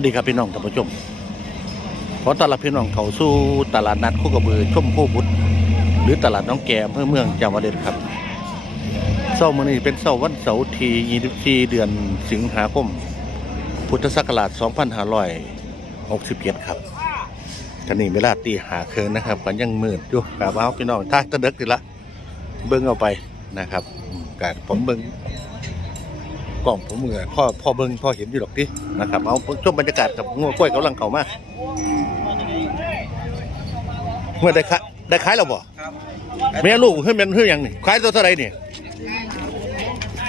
วัสดีครับพี่น้องท่านผู้ชม ขอต้อนรับพี่น้องเข้าสู่ตลาดนัดคู่กระบือชมพู่บุตรหรือตลาดน้องแก่อำเภอเมืองจังหวัดเลยครับเสาร์มื้อนี้เป็นเสาร์วันเสาร์ที่24เดือนสิงหาคม พุทธศักราช 2567 ครับตอนนี้เวลาตีหาเคืนนะครับกันยังมืดอยู่ครับเอาพี่น้องถ้าตะเดึกดีละเบิ่งเอาไปนะครับการผมเบิ่ง กล่องผมเหงื่อพ่อพ่อเบิ้งพ่อเห็นอยู่หรอกดินะครับเอาช่วงบรรยากาศกับงัวกล้วยกำลังเข้ามาเมื่อได้ขายได้ขายแล้วบ่แม่ลูกเฮ้ยแมันเฮ้ยยังนี่ขายตัวเท่าไหรนี่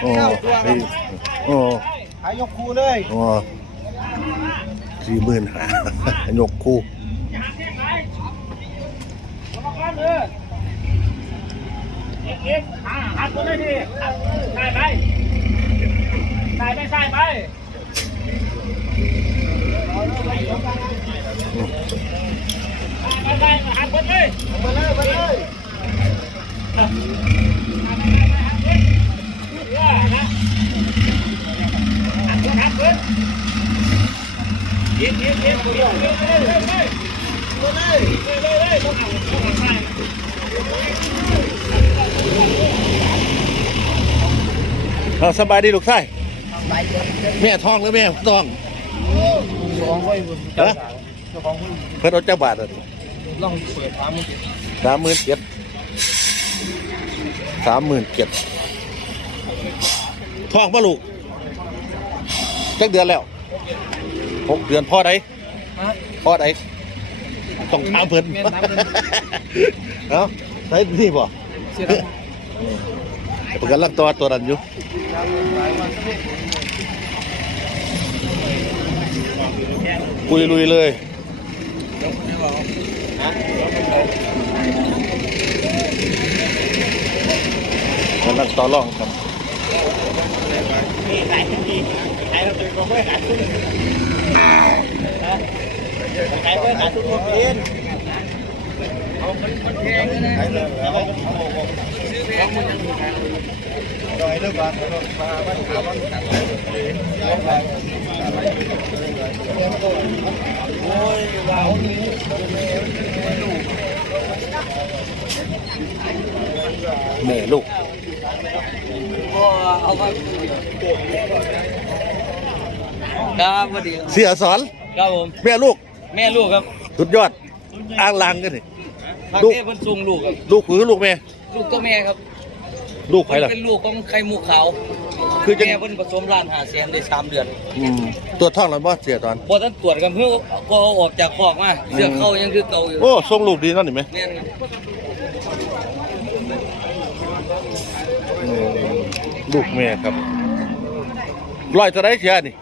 โอ้เฮ้ยโอ้ขายยกคูเลยโอ้สี่หมื่นหายกคู่หักคนเลยดิ ใส่ไปใส่ไปใส่ไปใส่หักคนเลยมาเลยมาเลยยิงยิงยิงยิงเลยเลยเลยเลยเลยเลยต้องเอาต้องเอาใส่เอาสบายดีลูกชาย แม่ท้องหรือแม่ท้องสองไว้บนฮะเจ้าของหุ้นเพิ่นเอาเจ้าบาทเลยลองเปิดฟ้ามือถือสามหมื่นเจ็ดสามหมื่นเจ็ดท้องปะลูกจักเดือนแล้วหกเดือนพ่อใดฮะพ่อใดต้องถามเพิ่นแม่นถามเพิ่นเอ้าใช่นี่บ่เสียดายเพิ่นกำลังตัวตัวนั้นอยู่ คุยลุยเลยกำลังต่อรองครับใส่เราเป็นคนไม่ขาดทุนใส่ไม่ขาดทุนหมดเองเอามันมันแพงนะเอาเอาดอยเลิกบ้านมาบ้านขาบ้านขาวโอ้ยว้าน แม่ลูกก็เอามาครับสวัสดีเสียสอนครับผมแม่ลูก แม่ลูกครับสุดยอดอ้างลางกันนี่ทางลูกแม่เพิ่นส่งลูกครับลูกคือลูกแม่ลูกตัวแม่ครับ ลูกใครล่ะเป็นลูกของไข่มุกขาว คือจะแม่เพิ่นผสมร้านหาแสนได้สามเดือนอืมตัวท่องแล้วบ่เสียตอนพอท่านตรวจกันเพื่อก็เอาออกจากคอกมาเสื้อเข้ายังคือเก่าอยู่โอ้ส่งลูกดีนั่นนี่ไหมแม่นอืมลูกแม่ครับร้อยจะได้เสียนี่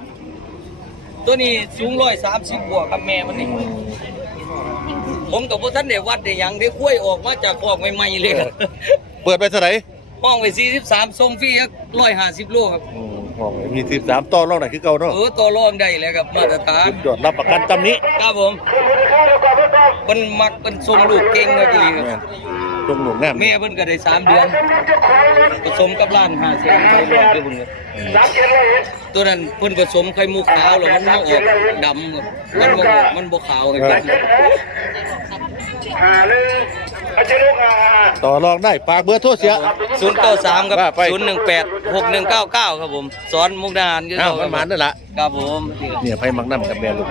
ตัวนี้สูงร้อยสามสิบบวกครับแม่มันนี่ผมกับพวกท่านได้วัดได้หยังได้คุ้ยออกมาจากคอกใหม่ๆเลยครับเปิดไปเท่าไหร่ ห้องไปสี่สิบสามทรงฟรีร้อยห้าสิบโลครับอืมห้องมีสิบสามต่อรองไหนคือเก่าเนาะเออตัวรองได้เลยครับมาตรฐานสุดยอดรับประกันตำนี้ครับผมมันมักเป็นทรงลูกเก่งเลยทีเดียวแม่นส่งลูกงามแม่เพิ่นก็ได้สามเดือนผสมกับร้านห้าแสนไข่หลอดด้วยเพิ่นครับตัวนั้นเพิ่นผสมไข่มุกขาวแล้วมันมาออกดำครับมันบ่ออกมันบ่ขาวกันครับ ต่อรองได้ฝากเบอร์โทรเสีย ศูนย์เก้าสามครับว่าไป ศูนย์หนึ่งแปดหกหนึ่งเก้าเก้าครับผม สอนมุกดาหารคืออ้าวเก่ามันหมานนั่นละครับผม เนี่ยไผมักน้ำกับแม่ลูก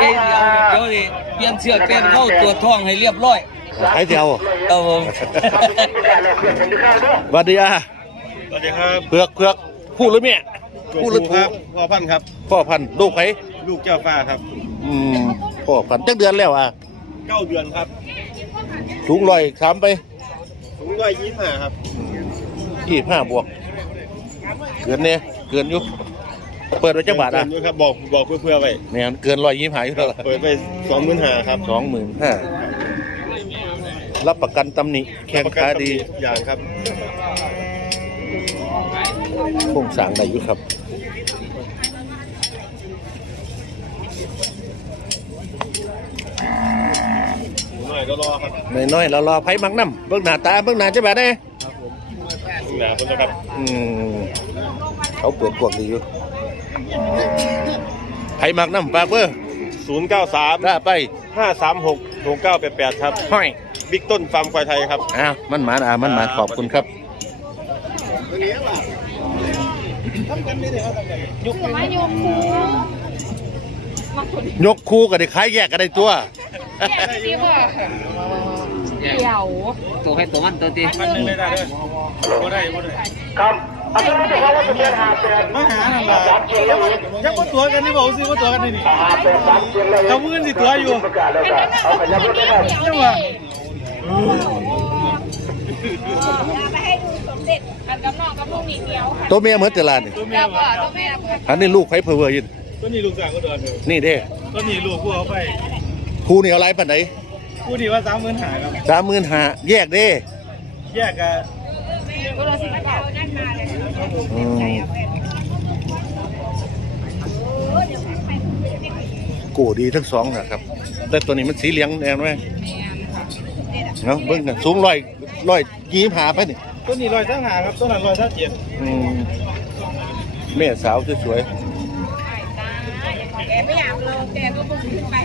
นี่เดี๋ยวดิเปลี่ยนเสื้อเปลี่ยนเข้าตรวจท้องให้เรียบร้อยไผเดียวครับผม สวัสดีอะสวัสดีครับเผือกเผือกพูดหรือแม่พูดหรือคถูรักบพ่อพันธุ์ครับพ่อพันธุ์ลูกไผลูกเจ้าฟ้าครับ อืม พ่อพันธุ์จักเดือนแล้วอะเก้าเดือนครับสูงร้อยสามไปสูงร้อยยี่สิบห้าครับยี่ห้าบวก เกินเนี่ยเกินอยู่เปิดไว้จักบาทอะเกินด้วยครับบอกบอกเพื่อๆไว้เนี่ยเกินร้อยยี่ห้าอยู่แล้วล่ะเปิดไปสองหมื่นห้าครับสองหมื่นห้ารับประกันตำหนิแข้งขาดีทุกอย่างครับโครงสร้างได้อยู่ครับ หน่อย ก็รอครับน้อยๆเรารอไผ่มักน้ำเบิ่งหน้าตาเบิ่งหน้าจะแบบไหนหนาคนนะครับอืมเขาเปิดกวกดีอยู่ไผมักน้ำปากเบอร์ศูนย์เก้าสามได้ไปห้าสามหกหกเก้าแปดแปดครับห้อยบิ๊กต้นฟาร์มควายไทยครับอ้าวมันหมาอ่ามันหมาขอบคุณครับยกคู่กันได้ขายแยกกันได้ตัว ดีกว่าเดี๋ยวตัวให้ตัวมันตัวตีพันหนึ่งได้ได้เลยบ่ได้บ่ได้ครับอาจารย์จะว่าจะเป็นหาแปดมาหานั่นล่ะสามเชียงแล้วอีกยังบ่ตัวกันนี่บอกสิว่าตัวกันนี่นี่หาแปดสามเชียงแล้วอีกเอามือสิตัวอยู่เอาไปยับรถได้ครับเดี๋ยวดิไปให้ดูสมเด็จอันกับน้องกับลูกนี่เดียวค่ะตัวเมียเหมือนตลาดนี่ตัวเมียวก่อนตัวแม่เพื่อนอันนี้ลูกไผเพอเวอร์ยินตัวนี้ลูกสาวก็โดนเลยนี่เด้ตัวนี้ลูกผู้เอาไป คู่นี่เอาไรปันไหนผู้ที่ว่า30,000หาครับ สามหมื่นหาแยกเด้แยกกันก็เราสิบเก้านั่นมาเลยอืมกูดีทั้งสองนะครับ แต่ตัวนี้มันสีเหลืองแน่นไหมเนาะเบิ่งกันสูงร้อยร้อยยี่สิบหาไปนี่ตัวนี้ร้อยเท่าหาครับตัวนั้นร้อยเท่าเจ็ดอืมแม่สาวสวย แกไม่อยากลงแกก็พุ่งขึ้นไป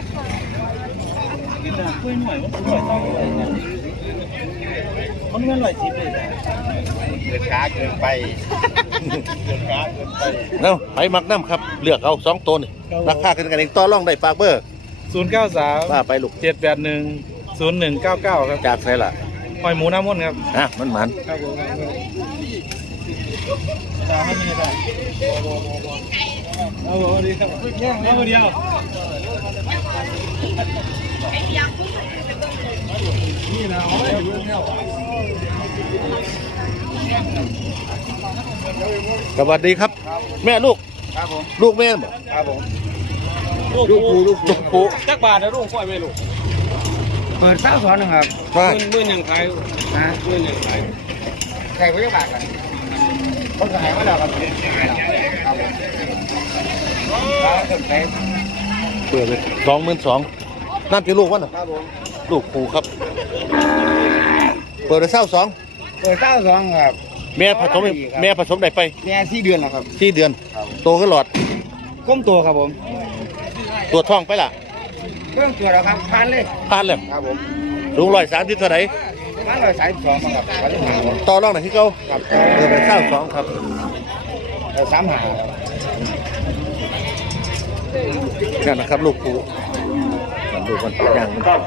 กินได้กล้วยหน่อยมันสวยต้องเลยมันเงินร้อยสิบเลยเกินช้าเกินไปเกินช้าเกินไปๆเนาะไปมักน้ำครับเลือกเอาสองตัวนี่ราคากันกันเองต่อรองได้ฝากเบอร์ศูนย์เก้าสามว่าไปลูกเจ็ดแปดหนึ่งศูนย์หนึ่งเก้าเก้าครับจากใครล่ะหอยหมูน้ำมันครับอะมันหมันครับผม ตาให้มีได้เอาบ่ดีครับเอาบ่เดียวนี่นะเอาไว้เรื่องเนี่ยสวัสดีครับ แม่ลูกครับผมลูกแม่บ่ครับผมลูกครูลูกลูกครูจักบาทนะลูกปล่อยไม่ลูกเปิดเศร้าสอนนะครับว่ามื่นยังขายนะมื่นยังขายใครก็ยังบาทกัน เขาขายมาแล้วครับครับผมร้านเติมเต็มเปิดเลยสองหมื่นสองนั่นเป็นลูกวะน่ะครับผมลูกครูครับ เปิดไปเศร้าสองเปิดเศร้าสองครับแม่ผสมแม่ผสมได้ไปแม่สี่เดือนแล้วครับที่เดือนโตขึ้นหลอดก้มตัวครับผมตัวจท้องไปล่ะ เริ่มตัวแล้วครับพันเลยผ่านเลยครับผมลุงร้อยสามที่เท่าไหร่ พันร้อยสายสองมาครับวันนี้หาผมต่อรองไหนที่เขาครับเปิดไปเศร้าสองครับเออสามหาครับนั่นนะครับลูกครูมันดูมันอย่างมัน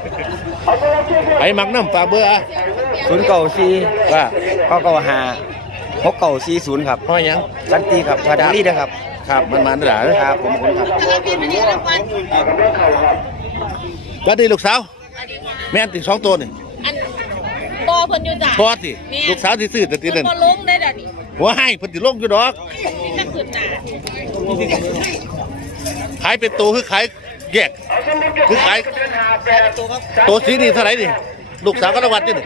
ไปมักน้ำฝากเบอร์อะศูนย์เก่าสี่ว่าเก้าเก้าหาหกเก่าสี่ศูนย์ครับห้อยหยังสันติครับพาดาลีนะครับ ครับมันมาหนาครับผมผมครับก็ดีลูกสาวแม่นติดสองตัวนี่อันบอ เพิ่นอยู่จ้ะพอสิลูกสาวที่ซื้อแต่ตีเพิ่นั่นนบอลงได้เดี๋ยวนี้หัวให้เพิ่นสิลงอยู่ดอก นี่จะขึ้นหนาขายเป็นตัวคือขายแยกคือขายตัวสีนี่เท่าไหร่นี่ลูกสาวก็ระวัดนี่นี่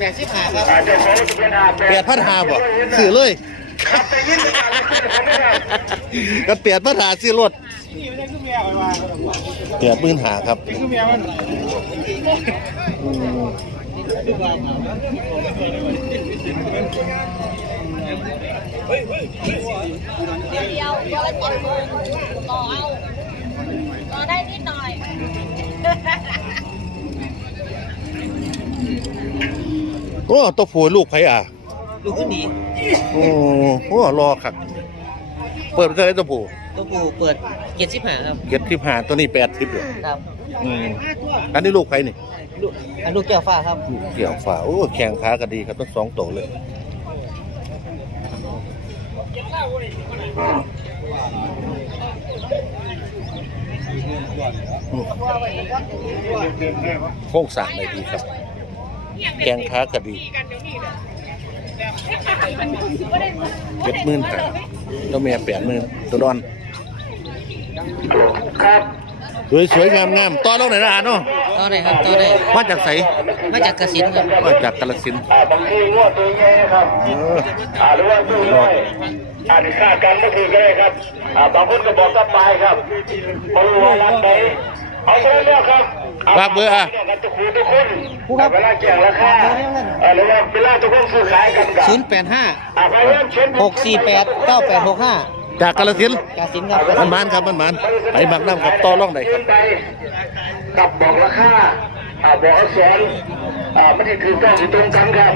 แปดสิบหาครับอาจจะขอจะเป็นหาแปแปดดพันหาบ่ซื้อเลยครับแต่ยิ่งเป็นการเชื่อผมไม่ได้ก็แปดพันหาซื้อรถนี่ไม่ได้คือเมียไปว่าแปดหมื่นหาครับคือ เมียมันเดียวตัวละเจ็ดหมื่นต่อเอา ต่อได้นิดหน่อยโอ้ตัวผู้ลูกไผอะลูกขึ้นดีโอ้โหรอครับเปิดไปเท่าไรตัวผู้ตัวปูเปิดเกียรติสิบหาครับเก็ดทิพหาตัวนี้แปดทิพเลยครับอืมอันนี้ลูกไผนี่ ลูกอันลูกแก้วฟ้าครับลูกเกี่ยวฝาโอ้แข่งขาก็ดีครับทั้งสองตัวเลย โค้งสร้างได้ดีครับ แกงค้าก็ดีเจ็ดหมื่นค่ะตัวเมียแปดหมื่นตัวดอน ครับ สวยๆงามต่อลงไหนนะอาเนาะต่อได้ครับต่อได้มาจากไสมาจากกระสินครับมาจากกระสินบางทีงวดตัวเองนะครับเอาหรือว่าตู้ไหนอ่านคาการณ์เมื่อคืนก็ได้ครับบางคนก็บอกว่ายครับบริวารับไหนเอาไปเรื่อยๆครับฝากเบอร์อะ กับทุกคนทุกคนแต่เวลาแจ้งราคาเออหรือว่าเวลาทุกคนซื้อขายกันกับแปดห้าหกสี่แปดเก้าแปดหกห้า จากกาลสินธุ์กาสินครับมันมันครับมันมันไปบักน้ำกับต่อร่องได้ครับใดกับบอกราคาอ่าบอกอักษรอ่ามันจะถือต้องถือตรงกันครับ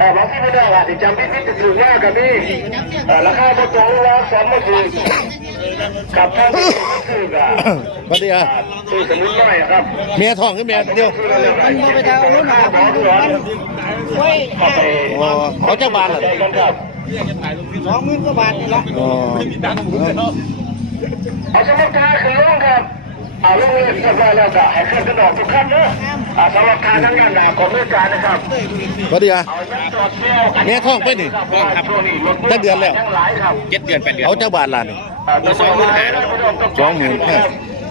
อ่าบางที่ไม่ได้ว่าที่จำพิพิธถือว่ากันนี่อ่าราคาบ่ตรงราสอนมาถือกับท่านที่ถือกับสวัสดีอะซื้อสมุนไพรครับเมียท้องคือเมียเดียวมันมาไปทางนู้นนะครับมันเฮ้ยอ๋อเขาเจ้าบ้านเหรอใจกันครับ สองหมื่นกว่าบาทนี่ละอ๋อเอาสมุนไพรคือลงครับเอาลงเลยเรียบร้อยแล้วก็ให้ขึ้นกระดอกทุกขั้นเนอะอ่าสำหรับการทั้งงานหนาของผู้การนะครับสวัสดีอะเอายังจอดแนวกันเมียท้องไปนี่ครับช่วงนี้รถตั้งเดือนแล้ว ทั้งหลายครับเจ็ดเดือนแปดเดือนเขาเจ้าบ้านล่ะนี่อ่าสองหมื่นห้า สองหมื่นห้า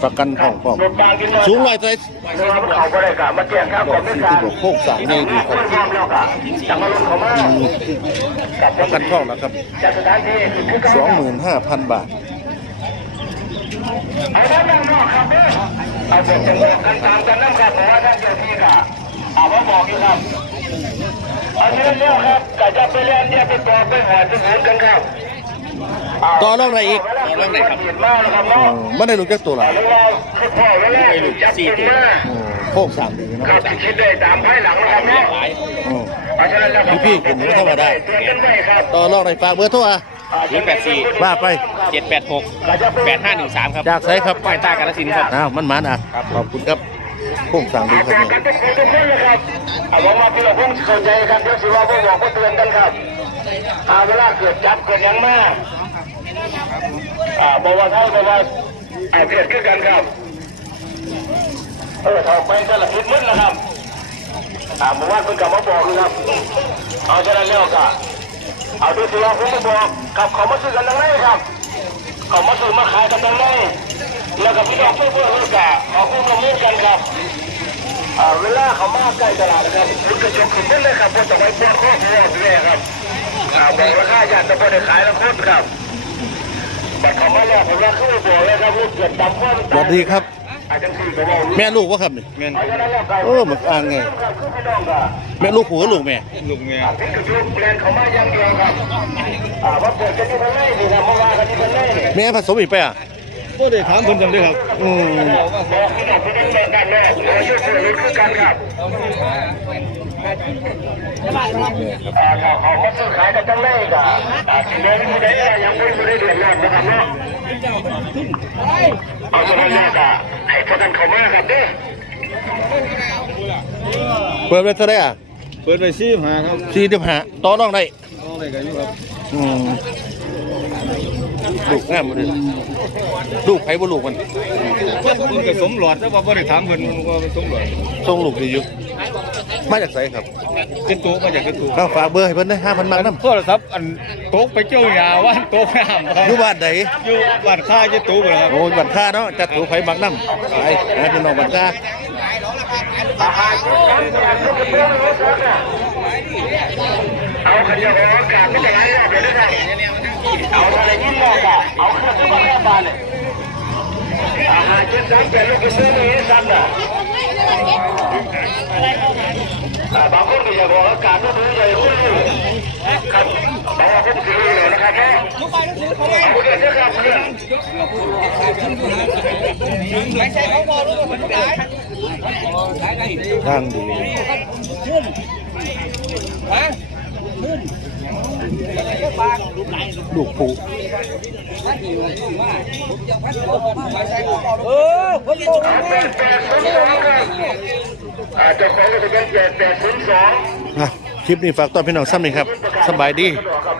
ประกันท้องพร้อมรถบางกินเลยสูงร้อยเท่าไหร่เรือมันเขาก็ได้กะมาแจ้งครับของผู้การโค้งสร้างใหญ่ดีครับพร้อมแล้วกะจังมารถเขามากับประกันท้องนะครับจากสถานที่คือคือการสองหมื่นห้าพันบาทเอาด้านนอกครับเด้อเอาบอกจังบอกกันตามกันนั่นครับเพราะว่าท่านเจ้าที่กะเอาว่าบอกอยู่ครับเอาเรื่องเนี้ยครับกะจะไปเรียนเนี่ยไปต่อไปหาไปหากันครับ ต่อรองได้อีกต่อรองได้ครับเห็นมากนะครับอ๋อเนาะไม่ได้ลูกจักตัวหรอเอาเรื่องว่าคือพ่อเวลาจับกินมาโค้งสร้างดีเนาะครับคิดได้ตามภายหลังนะครับเนาะอืมเพราะฉะนั้นแล้วครับพี่ๆผมก็เข้ามาได้เตือนกันได้ครับต่อรองได้ฝากเบอร์โทรอะศูนย์แปดสี่ว่าไปเจ็ดแปดหกแปดห้าหนึ่งสามครับจากไสครับป้ายตากาลสินธุ์ครับ อ้าวมันมันอะขอบคุณครับโค้งสร้างดีครับจากเนี่ยกันทุกคนทุกคนเลยครับเอาหวังว่าพี่เราคงเข้าใจครับเดี๋ยวสิว่าพวกบอกพวกเตือนกันครับอ่าเวลาเกิดจับเกิดหยังมาก อ่าบอกว่าเท่าบอกว่าอาเกิดขึ้นกันครับเออถอกไปสลับทิศมึนนะครับอ่าบอกว่าคุณกลับมาบอกนะครับ เอาฉะนั้นแล้วก็เอาดูสิว่าผมมาบอกกับเขามาซื้อกันตรงไหนครับเขามาซื้อมาขายกันตรงไหนแล้วก็พี่น้องเพื่อนเพื่อนๆกะเอาคู่มามุ่งกันครับอ่าเวลาเขามาใกล้ตลาดนะครับคุณกระจกขึ้นได้เลยครับเพราะต้องไปปวดข้อหัวด้วยครับอ่าบอกราคาอยากจะพอได้ขายแล้วคุณครับ บัดเขามาแล้วผมว่าขึ้นบอกเลยครับลูกเกิดดำข้อสวัสดีครับ อาจจะคือไปบอกแม่ลูกวะครับนี่เอาฉะนั้นแล้วครับเออมันอ่างไงครับคือพี่น้องก็แม่ลูกผัวลูกแม่ลุงเมียถึงกระจกเปลี่ยนเขามาอย่างเดียวครับอ่าว่าเกิดจะที่คนไหนนี่นะเมื่อวานกันที่คนไหนนี่ แม่ผสมอีกไปอะก็ได้ถามคนจำได้ครับอืม บอกพี่น้องพี่น้องเลิกกันแน่อายุคนรู้คือกันครับ อ่าถ้าเขามาซื้อขายกันจังเลยก็อ่าสิเดินไม่ได้ยังไม่ได้เดือดร้อนนะครับเนาะเอาฉะนั้นแล้วก็ให้พวกกันเขามาครับเด้อเปิดไปเท่าไหร่อะเปิดไปซีหาครับสี่สิบห้าต่อรองได้ต้องอะไรกันอยู่ครับอืมลูกงามมาเลยลูกไผบ่ลูกมันมันก็สมหลอดแต่ว่าบ่ได้ถามเพิ่นมันว่ามันสมหลอดส่งลูกดีอยู่ มาจากไสครับเป็นตัวมาจากเป็นตัวเราฝากเบอร์ให้เพิ่นได้ห้าพันบาทน้ำโทรศัพท์อันโต๊ะไปเจ้าหยาว่านโต๊ะน้ำครับอยู่บ้านใดอยู่บ้านค่าเจ้าตู้ครับโอ้ยบัตรค่าเนาะจัดถูไผบักน้ำไปให้พี่น้องบัตรค่าเอาขันยาของอากาศไม่จะไหลรอบเดี๋ยวได้เอาอะไรยิ่งรอบอะเอาเครื่องที่มาแค่บานเลยอาหารเจ็ดสามแปดลูกกระเบื้องนี้สั้นอะอ่า บางคนก็อยากบอกอากาศก็ดูใหญ่ขึ้นครับบางคนก็รู้เลยนะครับแม่เอาเกิดนะครับเพื่อนทางดีลูกผูแปดแปดศูนย์สองครับอ่า เจ้าของก็จะเป็นแปดแปดศูนย์สอง อะคลิปนี้ฝากต้อนพี่น้องซ้ำนี่ครับสบายดีครับ